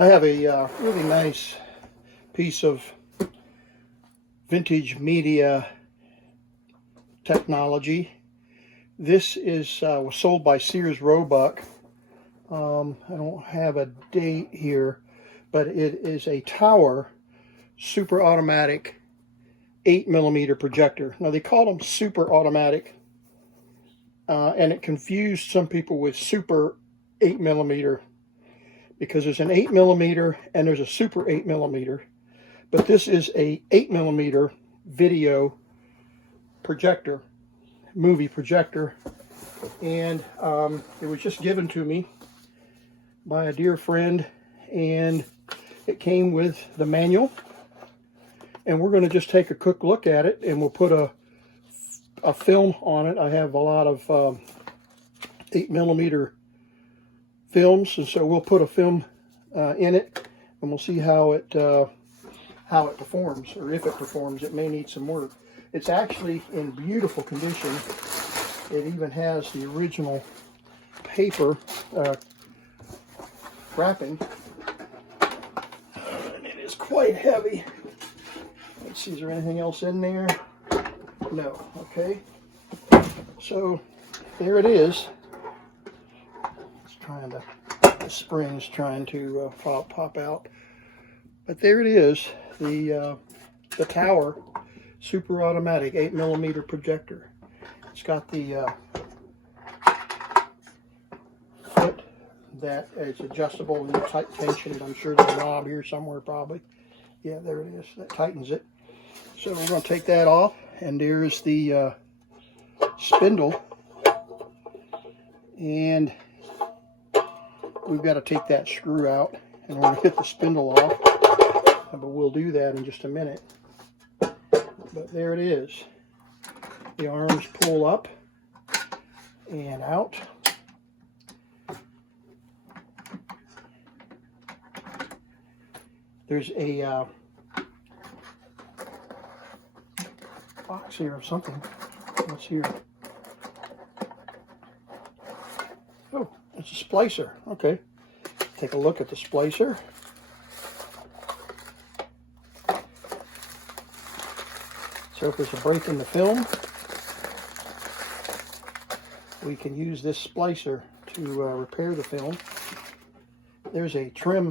I have a really nice piece of vintage media technology. This was sold by Sears Roebuck. I don't have a date here, but it is a Tower super automatic 8mm projector. Now they call them super automatic, and it confused some people with super 8mm, because there's an 8mm and there's a super 8mm, but this is a 8mm video projector, movie projector, and it was just given to me by a dear friend, and it came with the manual, and we're going to just take a quick look at it, and we'll put a film on it. I have a lot of 8mm films, and so we'll put a film in it, and we'll see how it performs, or if it performs. It may need some work. It's actually in beautiful condition. It even has the original paper wrapping, and it is quite heavy. Let's see, is there anything else in there? No. Okay, so there it is. The spring's trying to pop out, but there it is, the Tower super automatic 8mm projector. It's got the foot that is adjustable and tight tensioned. I'm sure there's a knob here somewhere, probably. Yeah, there it is. That tightens it. So we're going to take that off, and there's the spindle, and we've got to take that screw out, and we're going to get the spindle off, but we'll do that in just a minute. But there it is. The arms pull up and out. There's a box here of something. What's here? Oh, it's a splicer. Okay. Take a look at the splicer. So if there's a break in the film, we can use this splicer to repair the film. There's a trimmer.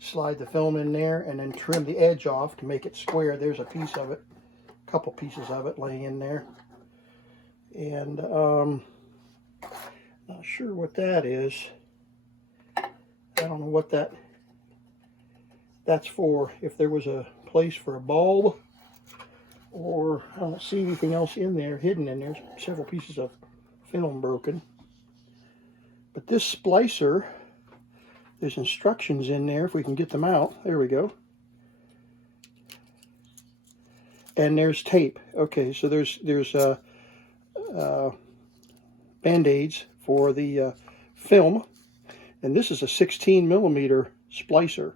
Slide the film in there and then trim the edge off to make it square. There's a piece of it, a couple pieces of it laying in there. And not sure what that is. I don't know what that's for. If there was a place for a bulb, or I don't see anything else in there, hidden in there. Several pieces of film broken. But this splicer, there's instructions in there if we can get them out. There we go. And there's tape. Okay, so there's band-aids for the film, and this is a 16mm splicer.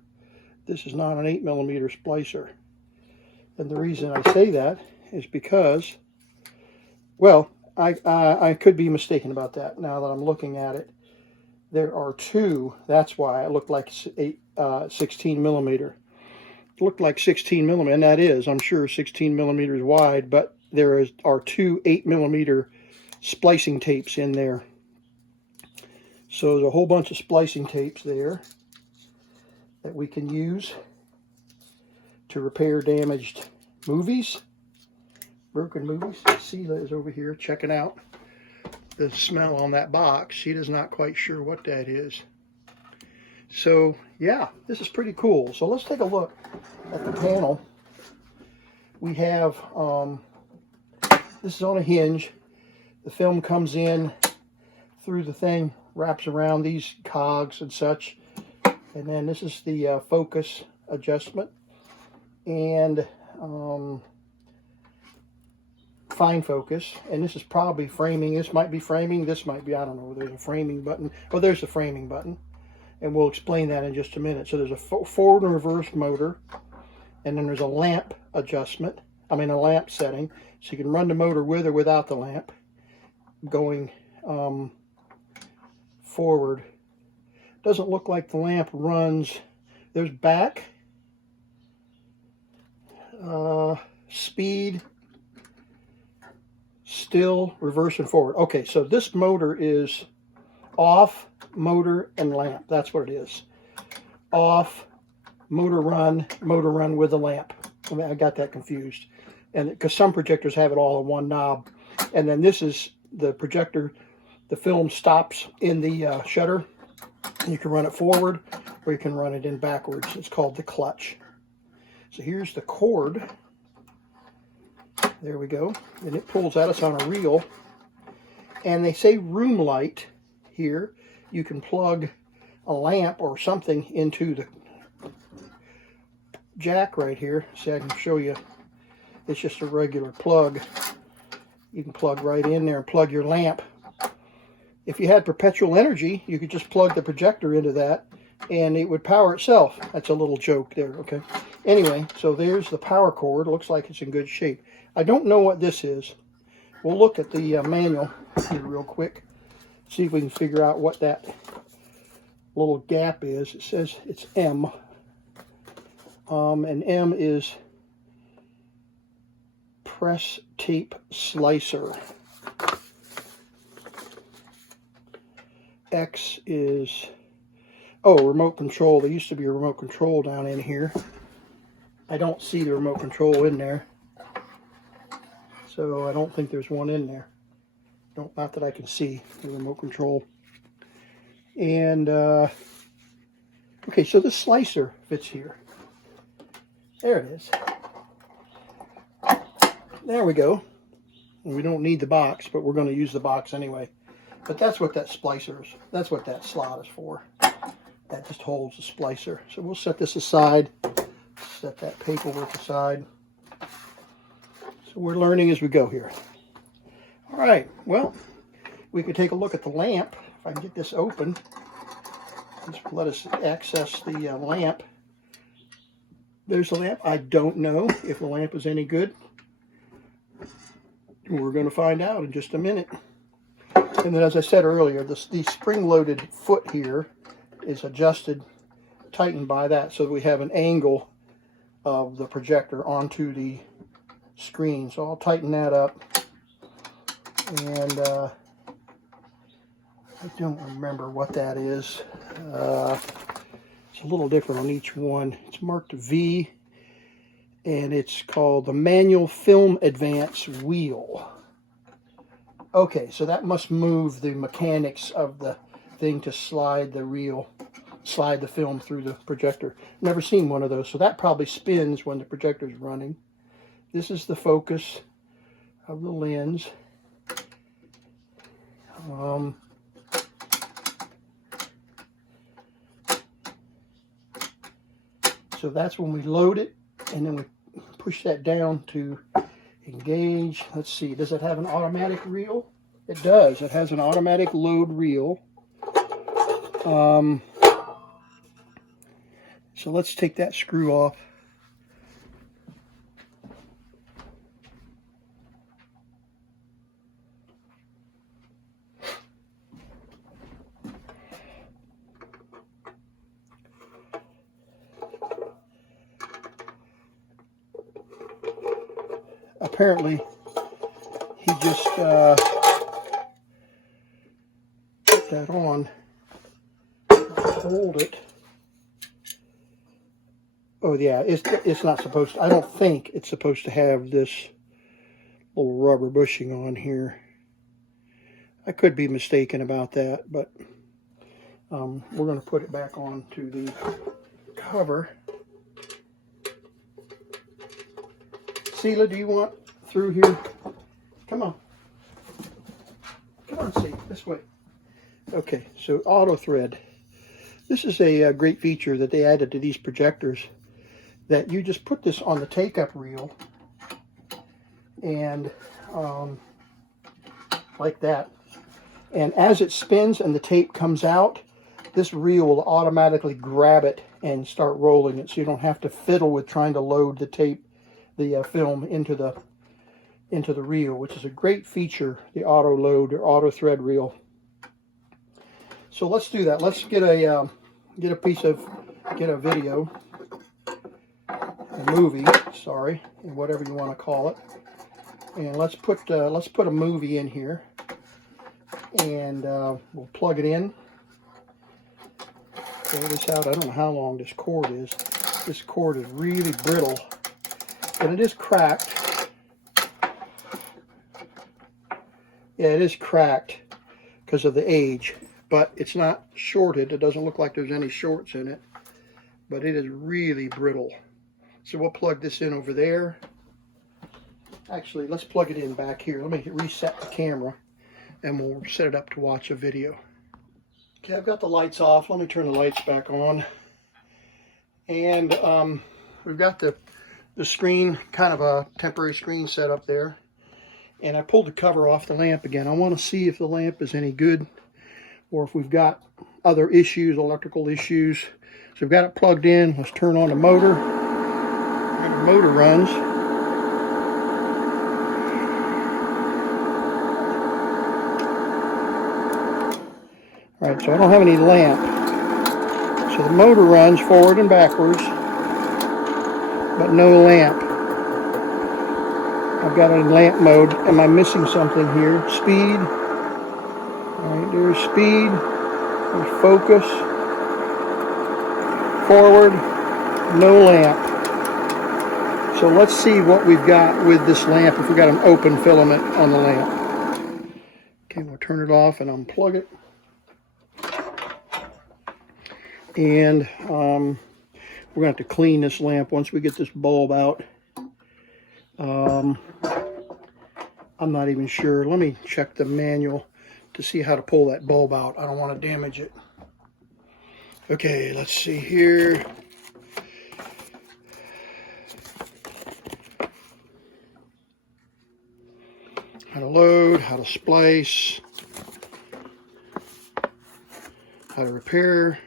This is not an 8mm splicer. And the reason I say that is because, well, I could be mistaken about that now that I'm looking at it. There are two. That's why it looked like 16mm. It looked like 16mm, and that is, I'm sure, 16mm wide, but there are two 8mm splicing tapes in there. So there's a whole bunch of splicing tapes there that we can use to repair damaged movies, broken movies. Sheila is over here checking out the smell on that box. She is not quite sure what that is. So yeah, this is pretty cool. So let's take a look at the panel. We have this is on a hinge. The film comes in through the thing, wraps around these cogs and such, and then this is the focus adjustment and fine focus, and this is probably framing. This might be framing, this might be, I don't know. There's a framing button. Oh, there's the framing button, and we'll explain that in just a minute. So there's a forward and reverse motor, and then there's a lamp adjustment, a lamp setting, so you can run the motor with or without the lamp going forward. Doesn't look like the lamp runs. There's back, speed, still, reverse, and forward. Okay, so this motor is off, motor, and lamp. That's what it is. Off, motor run with the lamp. I mean, I got that confused. And because some projectors have it all in one knob. And then this is the projector. The film stops in the shutter. You can run it forward or you can run it in backwards. It's called the clutch. So here's the cord. There we go. And it pulls at us on a reel. And they say room light here. You can plug a lamp or something into the jack right here. See, I can show you. It's just a regular plug. You can plug right in there and plug your lamp. If you had perpetual energy, you could just plug the projector into that and it would power itself. That's a little joke there, okay? Anyway, so there's the power cord. It looks like it's in good shape. I don't know what this is. We'll look at the manual here real quick. See if we can figure out what that little gap is. It says it's M. And M is press tape slicer. X is, oh, remote control. There used to be a remote control down in here. I don't see the remote control in there. So I don't think there's one in there. Not that I can see the remote control. And, okay, so the slicer fits here. There it is. There we go. We don't need the box, but we're going to use the box anyway. But that's what that splicer is. That's what that slot is for. That just holds the splicer. So we'll set this aside. Set that paperwork aside. So we're learning as we go here. All right. Well, we could take a look at the lamp. If I can get this open, just let us access the lamp. There's the lamp. I don't know if the lamp is any good. We're going to find out in just a minute. And then, as I said earlier, the spring-loaded foot here is adjusted, tightened by that, so that we have an angle of the projector onto the screen. So I'll tighten that up. And I don't remember what that is. It's a little different on each one. It's marked V, and it's called the Manual Film Advance Wheel. Okay, so that must move the mechanics of the thing to slide the film through the projector. Never seen one of those, so that probably spins when the projector's running. This is the focus of the lens. So that's when we load it, and then we push that down to engage. Let's see, does it have an automatic reel? It does. It has an automatic load reel. So let's take that screw off. Apparently, he just put that on, hold it. Oh yeah, it's not supposed to, I don't think it's supposed to have this little rubber bushing on here. I could be mistaken about that, but we're going to put it back onto the cover. Sheila, do you want through here? Come on. Come on, see, this way. Okay, so auto thread. This is a great feature that they added to these projectors, that you just put this on the take-up reel and like that. And as it spins and the tape comes out, this reel will automatically grab it and start rolling it, so you don't have to fiddle with trying to load the tape, the film into the reel, which is a great feature, the auto load or auto thread reel. So let's do that. Let's get a video, a movie, sorry, whatever you want to call it. And let's put a movie in here, and we'll plug it in. Pull this out. I don't know how long this cord is. This cord is really brittle, and it is cracked. Yeah, it is cracked because of the age, but it's not shorted. It doesn't look like there's any shorts in it, but it is really brittle. So we'll plug this in over there. Actually, let's plug it in back here. Let me reset the camera, and we'll set it up to watch a video. Okay, I've got the lights off. Let me turn the lights back on. And we've got the screen, kind of a temporary screen set up there. And I pulled the cover off the lamp again. I want to see if the lamp is any good, or if we've got other issues, electrical issues. So we've got it plugged in. Let's turn on the motor. And the motor runs. All right, so I don't have any lamp. So the motor runs forward and backwards, but no lamp. I've got it in lamp mode. Am I missing something here? Speed. All right, there's speed. There's focus. Forward. No lamp. So let's see what we've got with this lamp, if we've got an open filament on the lamp. Okay, we'll turn it off and unplug it. And we're going to have to clean this lamp once we get this bulb out. I'm not even sure. Let me check the manual to see how to pull that bulb out. I don't want to damage it. Okay, let's see here. How to load, how to splice, how to repair.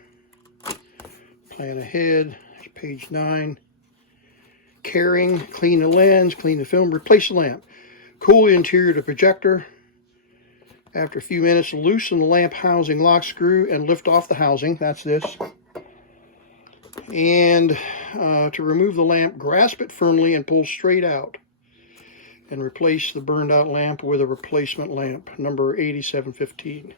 Plan ahead, page 9. Caring, clean the lens, clean the film, replace the lamp. Cool the interior of the projector. After a few minutes, loosen the lamp housing lock screw and lift off the housing. That's this. And to remove the lamp, grasp it firmly and pull straight out. And replace the burned out lamp with a replacement lamp, number 8715.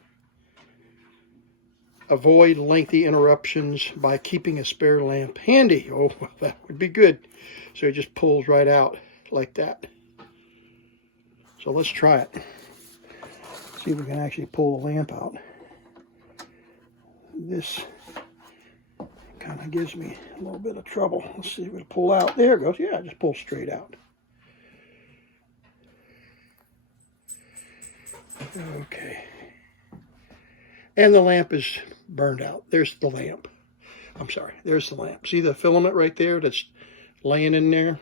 Avoid lengthy interruptions by keeping a spare lamp handy. Oh, that would be good. So it just pulls right out like that. So let's try it. See if we can actually pull the lamp out. This kind of gives me a little bit of trouble. Let's see if we can pull out. There it goes. Yeah, just pull straight out. Okay. And the lamp is burned out. There's the lamp. I'm sorry. There's the lamp. See the filament right there that's laying in there?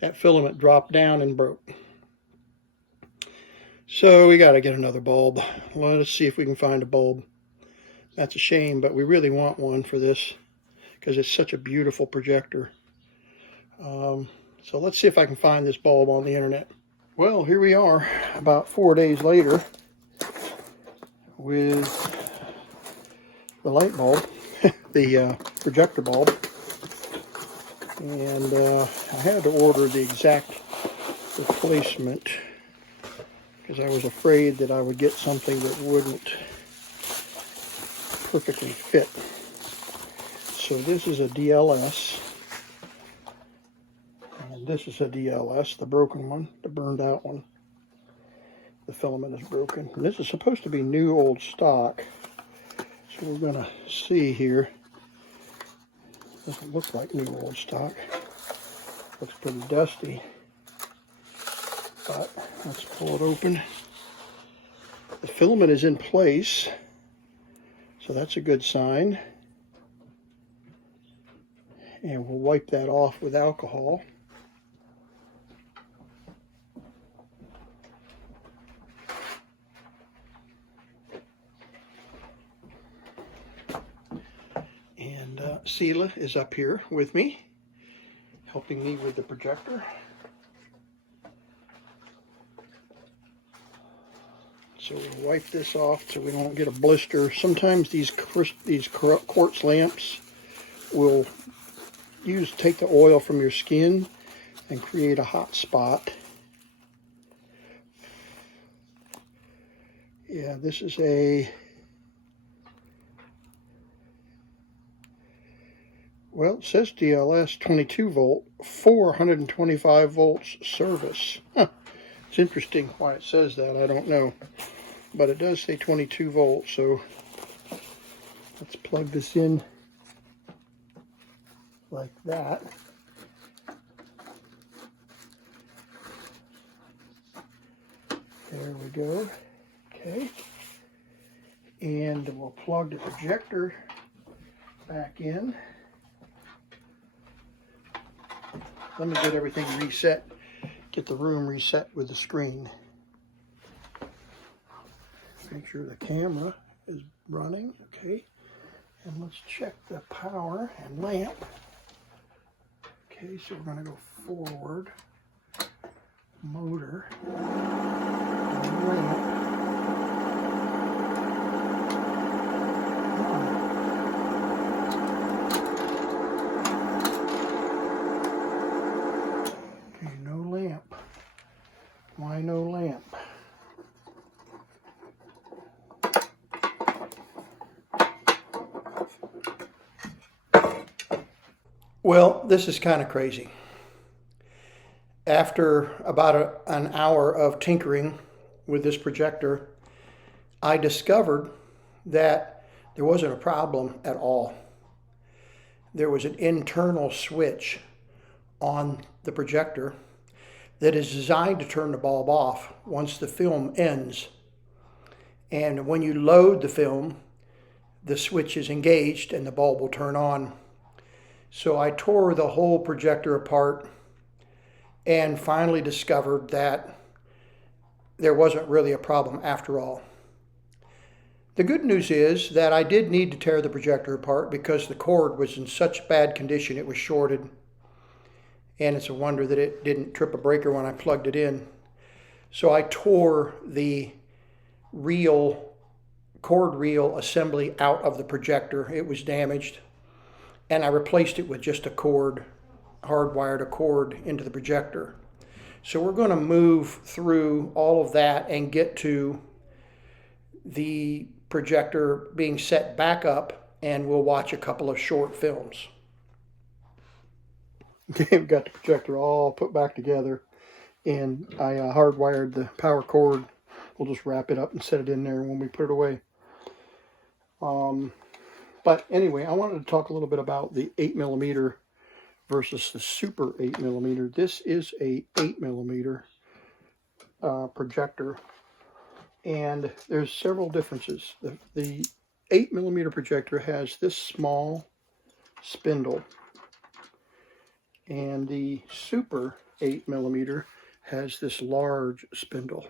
That filament dropped down and broke. So we got to get another bulb. Let's see if we can find a bulb. That's a shame, but we really want one for this because it's such a beautiful projector. So let's see if I can find this bulb on the internet. Well, here we are about 4 days later with the light bulb, the projector bulb. And I had to order the exact replacement because I was afraid that I would get something that wouldn't perfectly fit. So this is a DLS, and this is a DLS, the broken one, the burned out one. The filament is broken. And this is supposed to be new old stock. So we're going to see here. Doesn't look like new old stock. Looks pretty dusty. But let's pull it open. The filament is in place. So that's a good sign. And we'll wipe that off with alcohol. And Sela is up here with me, helping me with the projector. So we wipe this off so we don't get a blister. Sometimes these quartz lamps will take the oil from your skin and create a hot spot. Yeah, this is a, well, it says DLS 22 volt, 425 volts service. Huh. It's interesting why it says that, I don't know. But it does say 22 volts, so let's plug this in like that. There we go. Okay. And we'll plug the projector back in. Let me get everything reset. Get the room reset with the screen. Make sure the camera is running. Okay. And let's check the power and lamp. Okay, so we're going to go forward. Motor. And lamp. Okay, no lamp. Why no lamp? Well, this is kind of crazy. After about an hour of tinkering with this projector, I discovered that there wasn't a problem at all. There was an internal switch on the projector that is designed to turn the bulb off once the film ends. And when you load the film, the switch is engaged and the bulb will turn on. So I tore the whole projector apart and finally discovered that there wasn't really a problem after all. The good news is that I did need to tear the projector apart because the cord was in such bad condition it was shorted. And it's a wonder that it didn't trip a breaker when I plugged it in. So I tore the cord reel assembly out of the projector. It was damaged. And I replaced it with just a cord, hardwired a cord into the projector. So we're going to move through all of that and get to the projector being set back up, and we'll watch a couple of short films. Okay, we've got the projector all put back together, and I hardwired the power cord. We'll just wrap it up and set it in there when we put it away. But anyway, I wanted to talk a little bit about the 8mm versus the Super 8mm. This is a 8mm projector, and there's several differences. The 8mm projector has this small spindle, and the Super 8mm has this large spindle.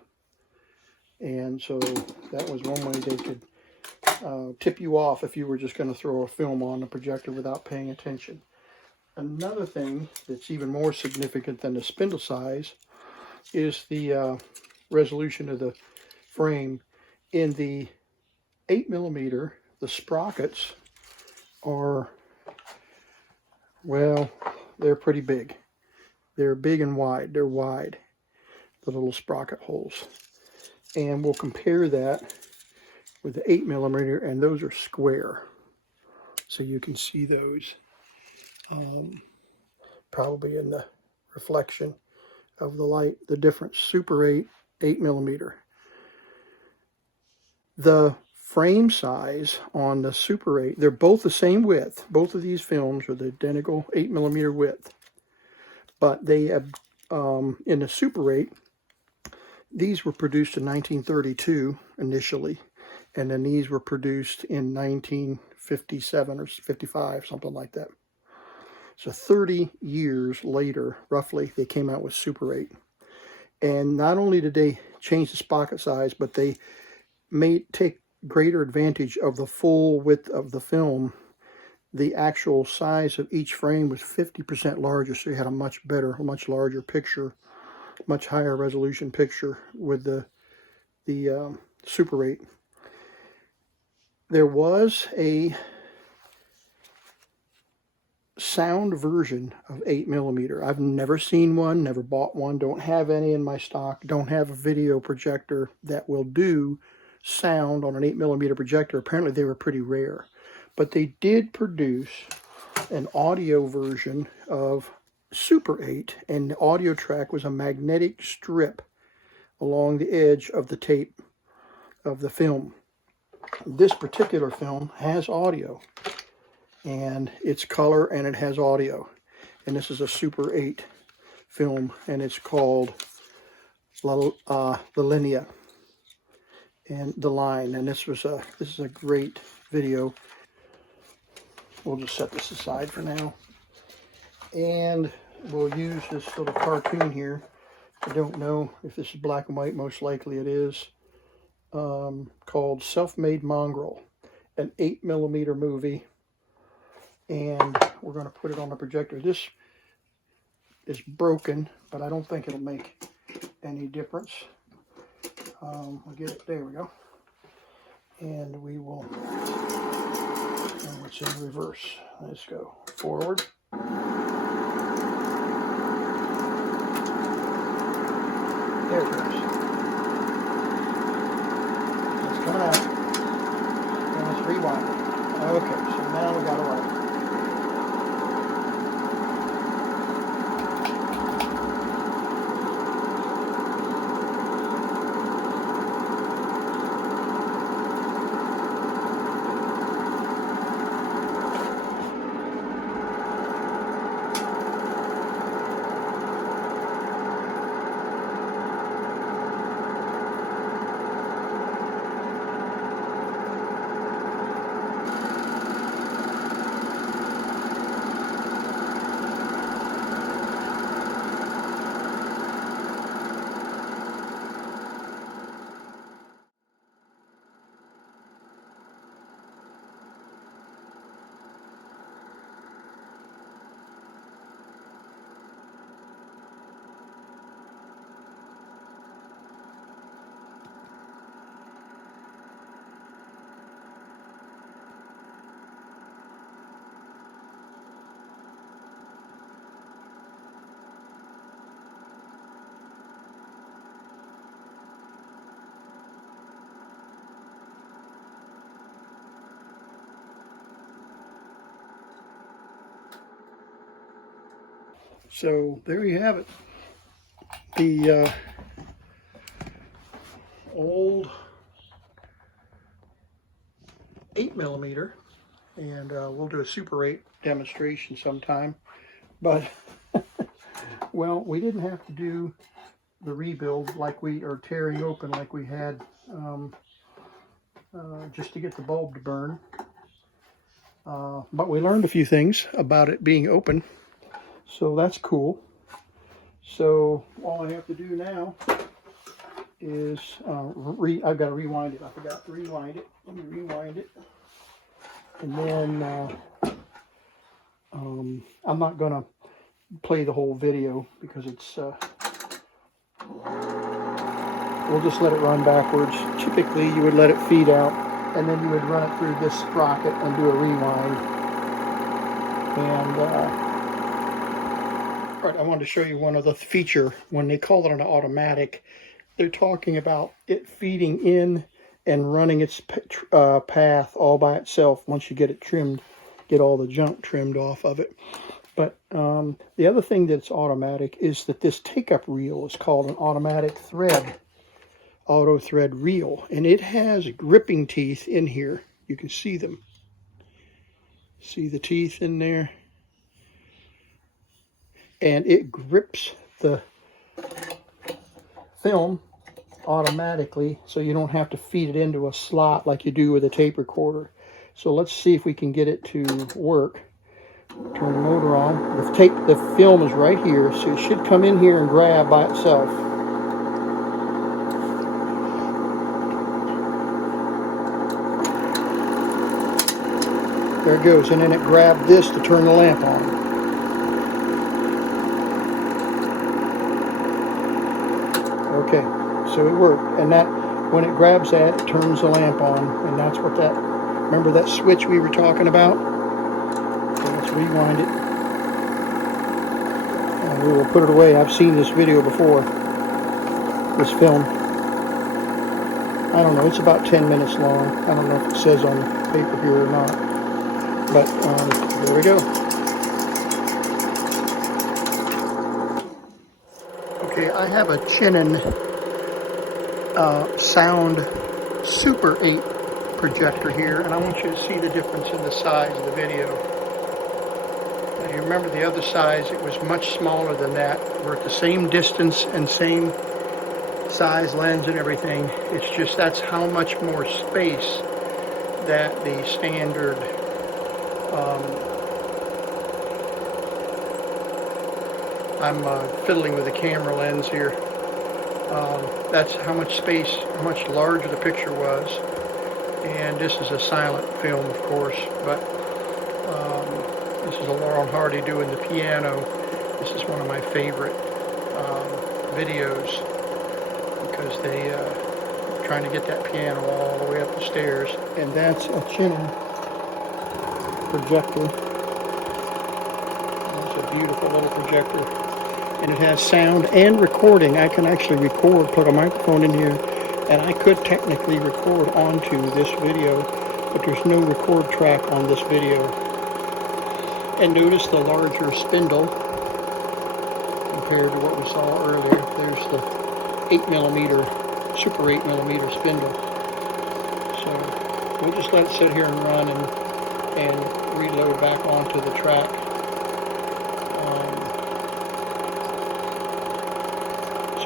And so that was one way they could tip you off if you were just going to throw a film on the projector without paying attention. Another thing that's even more significant than the spindle size is the resolution of the frame. In the 8mm, the sprockets are, well, they're pretty big. They're big and wide. They're wide, the little sprocket holes. And we'll compare that with the 8mm, and those are square. So you can see those probably in the reflection of the light, the difference. Super 8mm. The frame size on the Super 8, they're both the same width. Both of these films are the identical 8mm width. But they, in the Super 8, these were produced in 1932 initially, and then these were produced in 1957 or 55, something like that. So 30 years later, roughly, they came out with Super 8. And not only did they change the sprocket size, but they take greater advantage of the full width of the film. The actual size of each frame was 50% larger, so you had a much larger picture, much higher resolution picture with the Super 8. There was a sound version of 8mm. I've never seen one, never bought one, don't have any in my stock, don't have a video projector that will do sound on an 8mm projector. Apparently they were pretty rare, but they did produce an audio version of Super 8, and the audio track was a magnetic strip along the edge of the tape of the film. This particular film has audio, and it's color and it has audio, and this is a Super 8 film, and it's called the Linea and the Line, and this is a great video. We'll just set this aside for now, and we'll use this little cartoon here. I don't know if this is black and white, most likely it is, called Self-Made Mongrel, an 8mm movie. And we're going to put it on the projector. This is broken, but I don't think it'll make any difference. We'll get it, there we go. And we will, it's in reverse. Let's go forward. There it goes. It's coming out. And let's rewind it. Okay, so now we got it right. So there you have it. The old 8mm, and we'll do a Super 8 demonstration sometime. But well, we didn't have to do the rebuild like we are tearing open like we had just to get the bulb to burn. But we learned a few things about it being open. So that's cool. So all I have to do now is I've got to rewind it. I forgot to rewind it. Let me rewind it. And then I'm not going to play the whole video because it's we'll just let it run backwards. Typically you would let it feed out, and then you would run it through this sprocket and do a rewind. And I wanted to show you one other feature. When they call it an automatic, they're talking about it feeding in and running its path all by itself once you get it trimmed, get all the junk trimmed off of it. But the other thing that's automatic is that this take-up reel is called an automatic thread, auto thread reel, and it has gripping teeth in here. You can see them. See the teeth in there? And it grips the film automatically, so you don't have to feed it into a slot like you do with a tape recorder. So let's see if we can get it to work. Turn the motor on. The film is right here, so it should come in here and grab by itself. There it goes, and then it grabbed this to turn the lamp on. Okay, so it worked, and that when it grabs that, it turns the lamp on, and that's what that, remember that switch we were talking about? Okay, let's rewind it. And we will put it away. I've seen this video before, this film. I don't know, it's about 10 minutes long. I don't know if it says on the paper here or not. But there we go. Okay, I have a Chinon Sound Super 8 projector here, and I want you to see the difference in the size of the video. Now, you remember the other size, it was much smaller than that. We're at the same distance and same size lens and everything. It's just that's how much more space that the standard I'm fiddling with the camera lens here. That's how much space, how much larger the picture was. And this is a silent film, of course, but this is a Laurel Hardy doing the piano. This is one of my favorite videos because they trying to get that piano all the way up the stairs. And that's a Chinon projector. It's a beautiful little projector. And it has sound and recording. I can actually record, plug a microphone in here, and I could technically record onto this video, but there's no record track on this video. And notice the larger spindle compared to what we saw earlier. There's the 8mm, Super 8mm spindle. So we'll just let it sit here and run and reload back onto the track.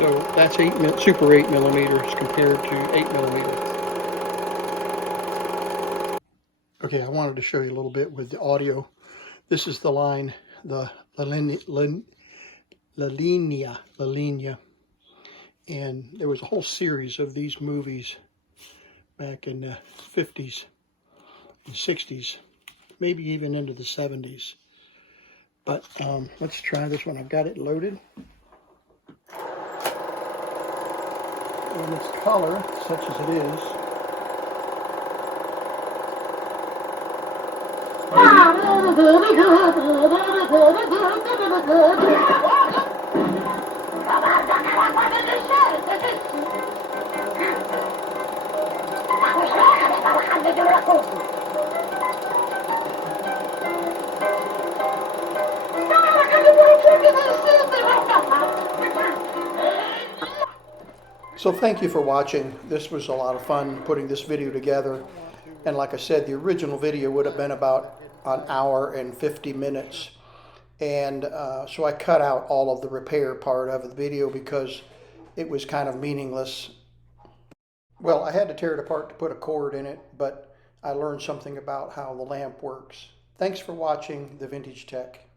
So that's Super 8mm compared to 8mm. Okay, I wanted to show you a little bit with the audio. This is the line, La Linea. And there was a whole series of these movies back in the 50s and 60s, maybe even into the 70s. But let's try this one. I've got it loaded. In its color, such as it is. So thank you for watching. This was a lot of fun putting this video together. And like I said, the original video would have been about an hour and 50 minutes. And so I cut out all of the repair part of the video because it was kind of meaningless. Well, I had to tear it apart to put a cord in it, but I learned something about how the lamp works. Thanks for watching The Vintage Tech.